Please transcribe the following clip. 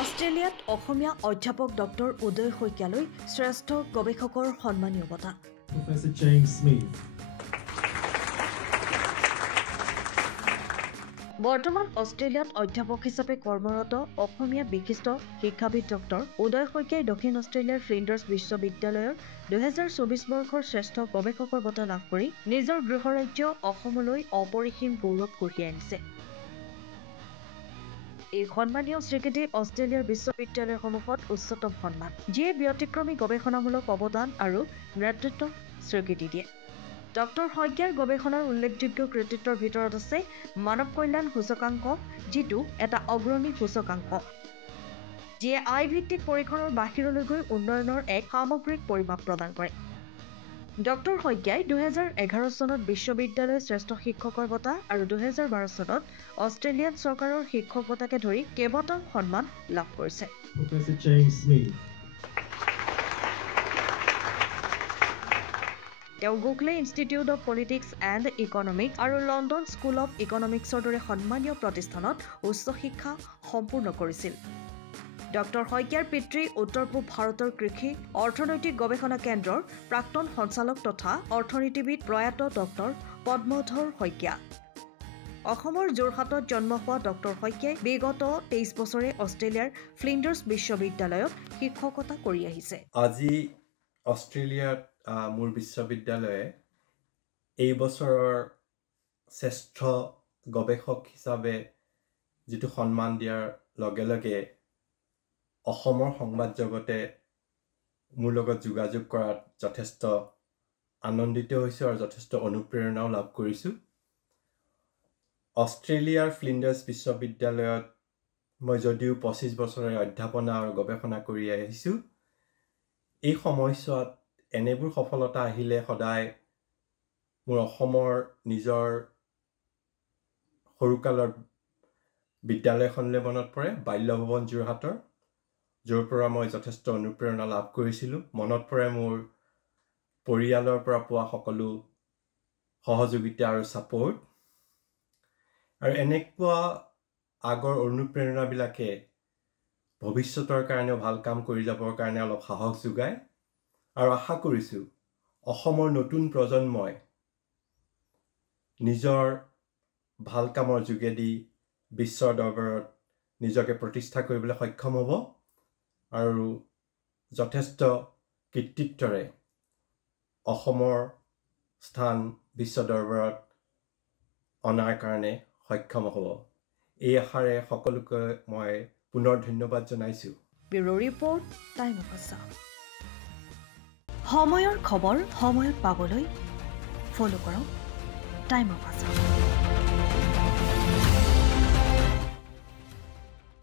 অষ্ট্ৰেলিয়াত অসমীয়া অধ্যাপক ডক্টৰ উদয় শইকীয়ালৈ শ্ৰেষ্ঠ গৱেষকৰ সন্মানীয় বঁটা Professor James Smith. বৰ্তমান অষ্ট্ৰেলিয়াত অধ্যাপক হিচাপে কৰ্মৰত অসমীয়া বিশিষ্ট শিক্ষাবিদ ডক্টৰ উদয় শইকীয়াই দক্ষিণ অষ্ট্ৰেলিয়াৰ ফ্লিণ্ডাৰ্ছ বিশ্ববিদ্যালয়ৰ 2024 বৰ্ষৰ শ্ৰেষ্ঠ গৱেষকৰ বঁটা লাভ কৰি নিজৰ গৃহৰাজ্য অসমলৈ অপৰিসীম গৌৰৱ কঢ়িয়াই আনিছে। এই সন্মানীয় স্বীকৃতি অষ্ট্ৰেলিয়াৰ বিশ্ববিদ্যালয়সমূহত উচ্চতম সন্মান, যিয়ে ব্যতিক্ৰমী গৱেষণামূলক অৱদান আৰু নেতৃত্বক স্বীকৃতি দিয়ে। ডক্টৰ শইকীয়াৰ গৱেষণাৰ উল্লেখযোগ্য কৃতিত্বৰ ভিতৰত আছে মানৱ কল্যাণ সূচকাংক, যিটো এটা অগ্ৰণী সূচকাংক, যিয়ে আয়-ভিত্তিক পৰিসৰৰ বাহিৰলৈ গৈ উন্নয়নৰ এক সামগ্ৰিক পৰিমাপ প্ৰদান কৰে। ডক্টৰ শইকীয়াই 2011 চনত বিশ্ববিদ্যালয় শ্ৰেষ্ঠ শিক্ষকৰ বঁটা আৰু 2012 চনত অষ্ট্ৰেলিয়ান চৰকাৰৰ শিক্ষক বঁটাকে ধৰি কেইবাটাও সন্মান লাভ কৰিছে। Professor James Smith. তেওঁ গুগলে institute of politics and economics আৰু লণ্ডন স্কুল অৱ ইকনমিক্সৰ দৰে সন্মানীয় প্ৰতিষ্ঠানত উচ্চ শিক্ষা সম্পূৰ্ণ কৰিছিল। ডক্টৰ শইকীয়াৰ পিতৃ উত্তৰ-পূব ভাৰতৰ কৃষি অৰ্থনৈতিক গৱেষণা কেন্দ্ৰৰ প্ৰাক্তন সঞ্চালক তথা অৰ্থনীতিবিদ প্ৰয়াত ডক্টৰ পদ্মধৰ শইকীয়া। অসমৰ যোৰহাটত জন্ম হোৱা ডক্টৰ শইকীয়াই বিগত 23 বছৰে অষ্ট্ৰেলিয়াৰ ফ্লিণ্ডাৰ্ছ বিশ্ববিদ্যালয়ত শিক্ষকতা কৰি আহিছে। আজি অষ্ট্ৰেলিয়াত মোৰ বিশ্ববিদ্যালয়ে এই বছৰৰ শ্ৰেষ্ঠ গৱেষক হিচাপে যিটো সন্মান দিয়াৰ লগে লগে অসমৰ সংবাদ জগতে মোৰ লগত যোগাযোগ কৰাত যথেষ্ট আনন্দিত হৈছোঁ আৰু যথেষ্ট অনুপ্ৰেৰণাও লাভ কৰিছোঁ। অষ্ট্ৰেলিয়াৰ ফ্লিণ্ডাৰ্ছ বিশ্ববিদ্যালয়ত মই যদিও 25 বছৰে অধ্যাপনা আৰু গৱেষণা কৰি আহিছোঁ, এই সময়ছোৱাত এনেবোৰ সফলতা আহিলে সদায় মোৰ অসমৰ নিজৰ সৰুকালৰ বিদ্যালয়খনলৈ মনত পৰে, বাল্যভৱন যোৰহাটৰ, য'ৰ পৰা মই যথেষ্ট অনুপ্ৰেৰণা লাভ কৰিছিলোঁ। মনত পৰে মোৰ পৰিয়ালৰ পৰা পোৱা সকলো সহযোগিতা আৰু ছাপোৰ্ট। আৰু এনেকুৱা আগৰ অনুপ্ৰেৰণাবিলাকে ভৱিষ্যতৰ কাৰণেও ভাল কাম কৰি যাবৰ কাৰণে অলপ সাহস যোগায়। আৰু আশা কৰিছোঁ অসমৰ নতুন প্ৰজন্মই নিজৰ ভাল কামৰ যোগেদি বিশ্বৰ দৰবাৰত নিজকে প্ৰতিষ্ঠা কৰিবলৈ সক্ষম হ'ব আৰু যথেষ্ট কৃতিত্বৰে অসমৰ স্থান বিশ্ব দৰবাৰত অনাৰ কাৰণে সক্ষম হ'ব। এই আশাৰে সকলোকে মই পুনৰ ধন্যবাদ জনাইছোঁ। Bureau report, time of Assam. সময়ৰ খবৰ সময়ত পাবলৈ ফ'ল' কৰক টাইম অফ আছাম।